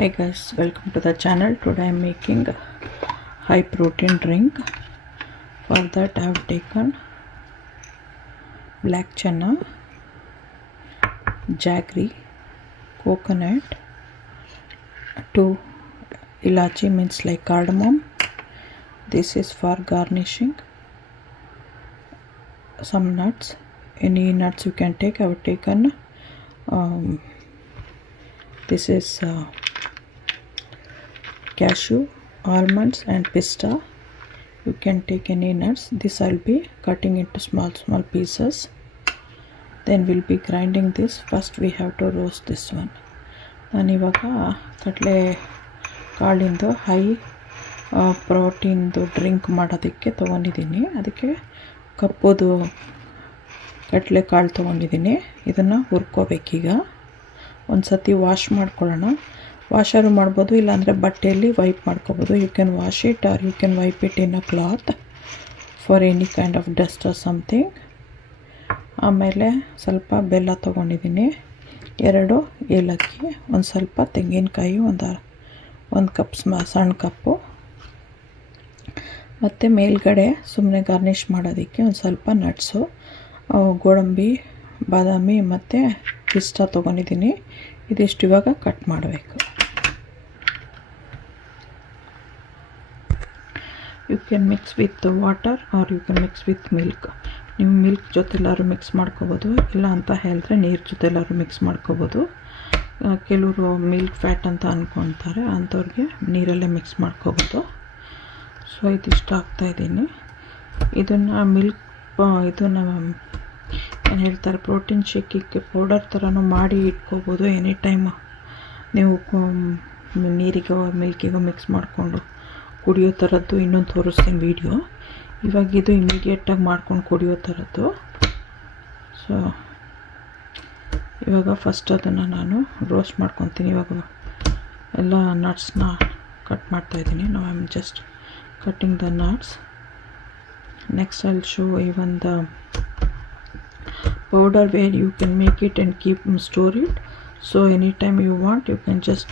Hi guys, welcome to the channel. Today I am making high protein drink. For that I have taken black chana, jaggery, coconut, 2 ilachi means like cardamom. This is for garnishing. Some nuts, any nuts you can take. I have taken this is cashew, almonds and pista. You can take any nuts. This I'll be cutting into small pieces. Then we'll be grinding this. First we have to roast this one. ನಾನು ಇವಾಗ ಕಡಲೆ ಕಾಳಿಂದು ಹೈ ಪ್ರೋಟೀನ್ದು ಡ್ರಿಂಕ್ ಮಾಡೋದಕ್ಕೆ ತೊಗೊಂಡಿದ್ದೀನಿ. ಅದಕ್ಕೆ ಕಪ್ಪುದು ಕಡಲೆ ಕಾಳು ತೊಗೊಂಡಿದ್ದೀನಿ. ಇದನ್ನು ಹುರ್ಕೋಬೇಕೀಗ. ಒಂದು ಸತಿ ವಾಶ್ ಮಾಡ್ಕೊಳ್ಳೋಣ. ವಾಷರು ಮಾಡ್ಬೋದು, ಇಲ್ಲಾಂದರೆ ಬಟ್ಟೆಯಲ್ಲಿ ವೈಪ್ ಮಾಡ್ಕೋಬೋದು. You can wash it or you can wipe it in a cloth for any kind of dust or something. ಆಮೇಲೆ ಸ್ವಲ್ಪ ಬೆಲ್ಲ ತೊಗೊಂಡಿದ್ದೀನಿ, 2 ಏಲಕ್ಕಿ, ಒಂದು ಸ್ವಲ್ಪ ತೆಂಗಿನಕಾಯಿ, ಒಂದು ಕಪ್ ಸಣ್ಣ ಕಪ್ಪು, ಮತ್ತು ಮೇಲ್ಗಡೆ ಸುಮ್ಮನೆ ಗಾರ್ನಿಷ್ ಮಾಡೋದಕ್ಕೆ ಒಂದು ಸ್ವಲ್ಪ ನಟ್ಸು, ಗೋಡಂಬಿ, ಬಾದಾಮಿ ಮತ್ತು ಪಿಸ್ತಾ ತೊಗೊಂಡಿದ್ದೀನಿ. ಇದಿಷ್ಟು ಇವಾಗ ಕಟ್ ಮಾಡಬೇಕು. You can mix with water or you can mix with milk. ನೀವು ಮಿಲ್ಕ್ ಜೊತೆಲ್ಲಾದ್ರು ಮಿಕ್ಸ್ ಮಾಡ್ಕೋಬೋದು, ಇಲ್ಲ ಅಂತ ಹೇಳಿದ್ರೆ ನೀರು ಜೊತೆಲ್ಲಾದ್ರು ಮಿಕ್ಸ್ ಮಾಡ್ಕೋಬೋದು. ಕೆಲವರು ಮಿಲ್ಕ್ ಫ್ಯಾಟ್ ಅಂತ ಅಂದ್ಕೊತಾರೆ, ಅಂಥವ್ರಿಗೆ ನೀರಲ್ಲೇ ಮಿಕ್ಸ್ ಮಾಡ್ಕೋಬೋದು. ಸೊ ಇದಿಷ್ಟು ಹಾಕ್ತಾಯಿದ್ದೀನಿ. ಇದನ್ನು ಇದನ್ನು ಏನು ಹೇಳ್ತಾರೆ, ಪ್ರೋಟೀನ್ ಶೇಕಿಗೆ ಪೌಡರ್ ಥರನೂ ಮಾಡಿ ಇಟ್ಕೋಬೋದು. ಎನಿ ಟೈಮ್ ನೀವು ನೀರಿಗೋ ಮಿಲ್ಕಿಗೋ ಮಿಕ್ಸ್ ಮಾಡಿಕೊಂಡು ಕುಡಿಯೋ ಥರದ್ದು ಇನ್ನೊಂದು ತೋರಿಸ್ತೀನಿ ವಿಡಿಯೋ. ಇವಾಗ ಇದು ಇಮಿಡಿಯೇಟಾಗಿ ಮಾಡ್ಕೊಂಡು ಕುಡಿಯೋ ಥರದ್ದು. ಸೊ ಇವಾಗ ಫಸ್ಟ್ ಅದನ್ನು ನಾನು ರೋಸ್ಟ್ ಮಾಡ್ಕೊತೀನಿ. ಇವಾಗ ಎಲ್ಲ ನಟ್ಸ್ನ ಕಟ್ ಮಾಡ್ತಾಯಿದ್ದೀನಿ. ನಾವು I am just cutting the nuts. Next I will show even the powder where you can make it and store it. So anytime you want, you can just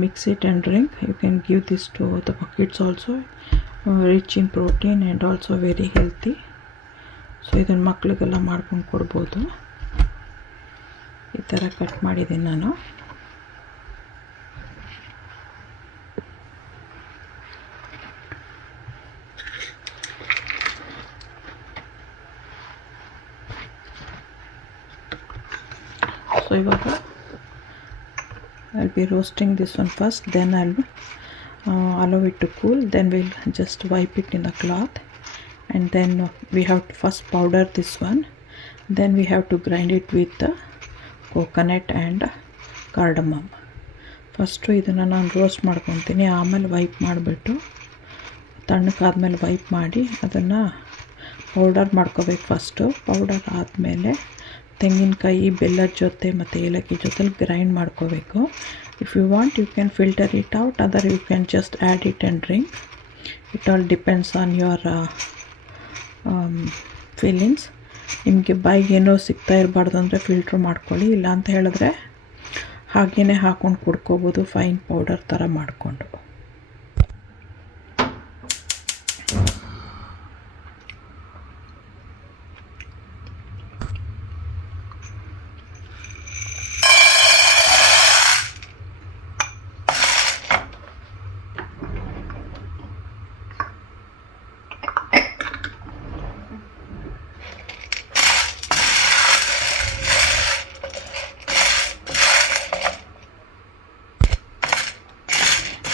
mix it and drink. You can give this to the kids also, rich in protein and also very healthy. So ಇದನ್ನು ಮಕ್ಕಳಿಗೆಲ್ಲ ಮಾಡ್ಕೊಂಡು ಕೊಡ್ಬೋದು. ಈ ಥರ ಕಟ್ ಮಾಡಿದ್ದೀನಿ ನಾನು. So ivaga I'll be roasting this one first, then I'll allow it to cool, then we'll just wipe it in a cloth, and then we have to first powder this one, then we have to grind it with the coconut and cardamom. First ಇದನ್ನು ನಾನು ರೋಸ್ಟ್ ಮಾಡ್ಕೊತೀನಿ, ಆಮೇಲೆ ವೈಪ್ ಮಾಡಿಬಿಟ್ಟು ತಣ್ಣಕ್ಕಾದ್ಮೇಲೆ ವೈಪ್ ಮಾಡಿ ಅದನ್ನು ಪೌಡರ್ ಮಾಡ್ಕೋಬೇಕು. First powder ಆದಮೇಲೆ ತೆಂಗಿನಕಾಯಿ, ಬೆಲ್ಲದ ಜೊತೆ ಮತ್ತು ಏಲಕ್ಕಿ ಜೊತೆಲಿ ಗ್ರೈಂಡ್ ಮಾಡ್ಕೋಬೇಕು. If you want you can filter it out, other you can just add it and drink. It all depends on your feelings. ನಿಮಗೆ ಬಾಯಿಗೆ ಏನೋ ಸಿಗ್ತಾ ಇರಬಾರ್ದು ಅಂದರೆ ಫಿಲ್ಟ್ರ್ ಮಾಡ್ಕೊಳ್ಳಿ, ಇಲ್ಲ ಅಂತ ಹೇಳಿದ್ರೆ ಹಾಗೇ ಹಾಕ್ಕೊಂಡು ಕುಡ್ಕೋಬೋದು, ಫೈನ್ ಪೌಡರ್ ಥರ ಮಾಡಿಕೊಂಡು.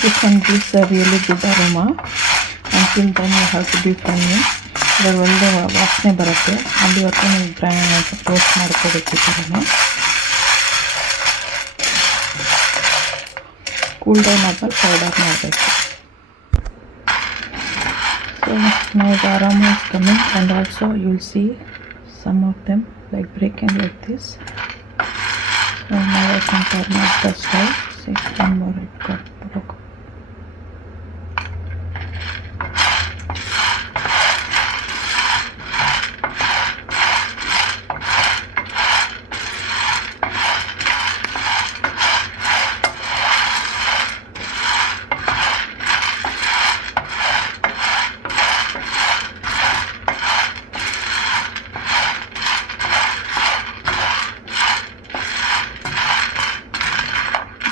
This one gives a really good aroma. Until then you have to be frying. ಇವಾಗ ಒಳ್ಳೆ ವಾಸನೆ ಬರುತ್ತೆ. ಅಲ್ಲಿವರೆಗೂ ನೀವು ರೋಸ್ಟ್ ಮಾಡ್ಕೋಬೇಕು. ಈ ಥರನೇ ಕೂಲ್ ಡೌನ್ ಆದ್ಮೇಲೆ ಪೌಡರ್ ಮಾಡಬೇಕು. So now the aroma is coming, and also you will see some of them like breaking like this. So now I can turn off the stove. See, one more it got broken.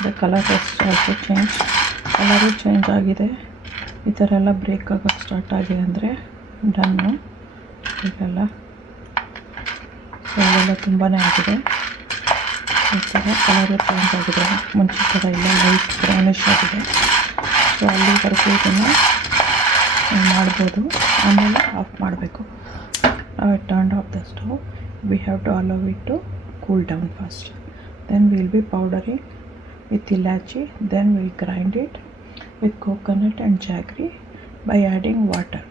The colour also change, colour change ಆಗಿದೆ. ಈ ಥರ ಎಲ್ಲ ಬ್ರೇಕ್ ಆಗೋಕ್ಕೆ ಸ್ಟಾರ್ಟ್ ಆಗಿದೆ ಅಂದರೆ ಡನ್ನು. ಇದೆಲ್ಲ ಸೊ ಇವೆಲ್ಲ ತುಂಬಾ ಆಗಿದೆ. ಈ ಥರ ಕಲರು ಚೇಂಜ್ ಆಗಿದೆ, ಮುಂಚೆ ಥರ ಇಲ್ಲ, ಲೈಟ್ ಬ್ರೌನಿಶ್ ಆಗಿದೆ. ಸೊ ಅಲ್ಲಿವರೆಗೂ ಇದನ್ನು ಮಾಡ್ಬೋದು, ಆಮೇಲೆ ಆಫ್ ಮಾಡಬೇಕು. Now I turned off the stove. We have to allow it to cool down first. Then we will be powdering with ilachi. Then we will grind it with coconut and jaggery by adding water.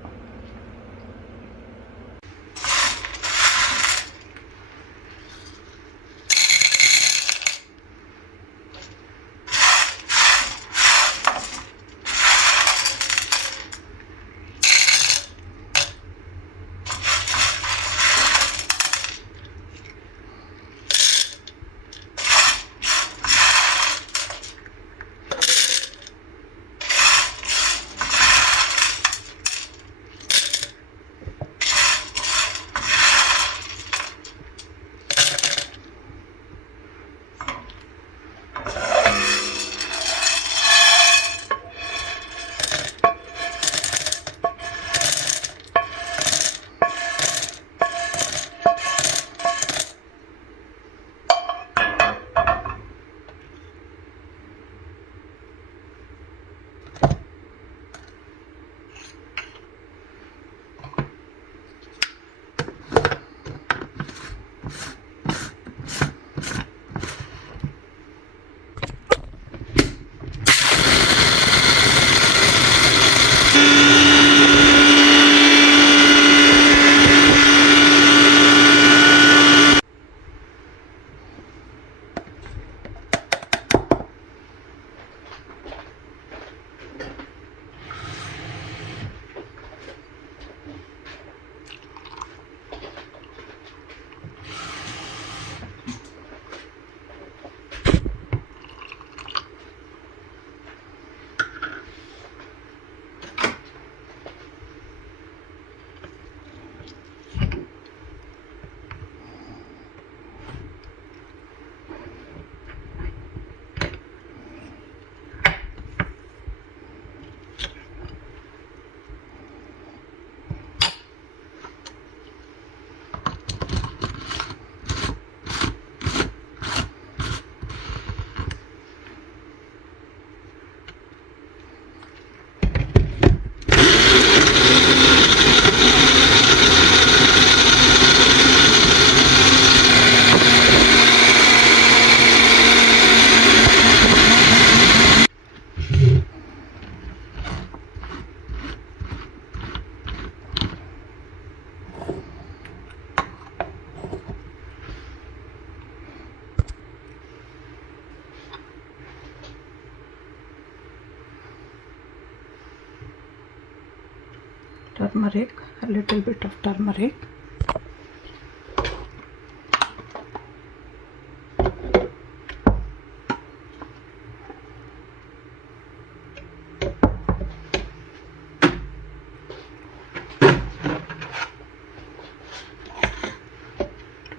Turmeric, a little bit of turmeric.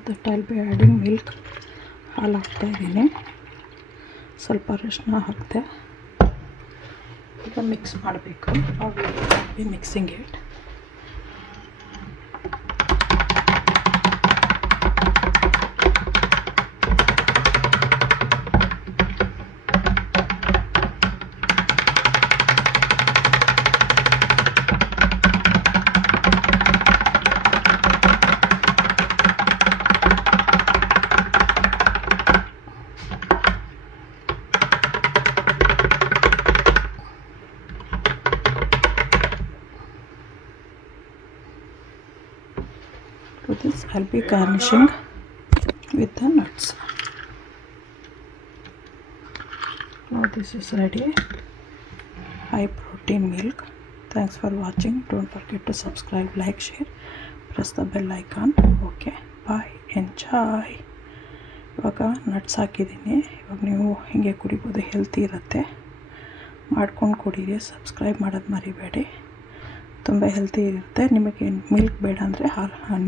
That I'll be adding milk. ಹಾಲು ಹಾಕ್ತಾ ಇದ್ದೀನಿ, ಸ್ವಲ್ಪ ಅರಿಶಿನ ಹಾಕ್ತೆ. ಈಗ ಮಿಕ್ಸ್ ಮಾಡಬೇಕು. B mixing it. To this I'll be garnishing with the nuts. Now this is ready. High protein milk. Thanks for watching. Don't forget to subscribe, like, share, press the bell icon. Okay, bye, enjoy. ಇವಾಗ ನಟ್ಸ್ ಹಾಕಿದ್ದೀನಿ. ಇವಾಗ ನೀವು ಹೀಗೆ ಕುಡಿಬೋದು, ಹೆಲ್ತಿ ಇರುತ್ತೆ. ಮಾಡ್ಕೊಂಡು ಕುಡೀರಿ. ಸಬ್ಸ್ಕ್ರೈಬ್ ಮಾಡೋದು ಮರಿಬೇಡಿ, ತುಂಬ ಹೆಲ್ತಿ ಇರುತ್ತೆ. ನಿಮಗೆ ಮಿಲ್ಕ್ ಬೇಡ ಅಂದರೆ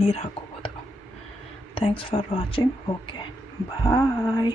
ನೀರು ಹಾಕೋಬೋದು. Thanks for watching. Okay, bye.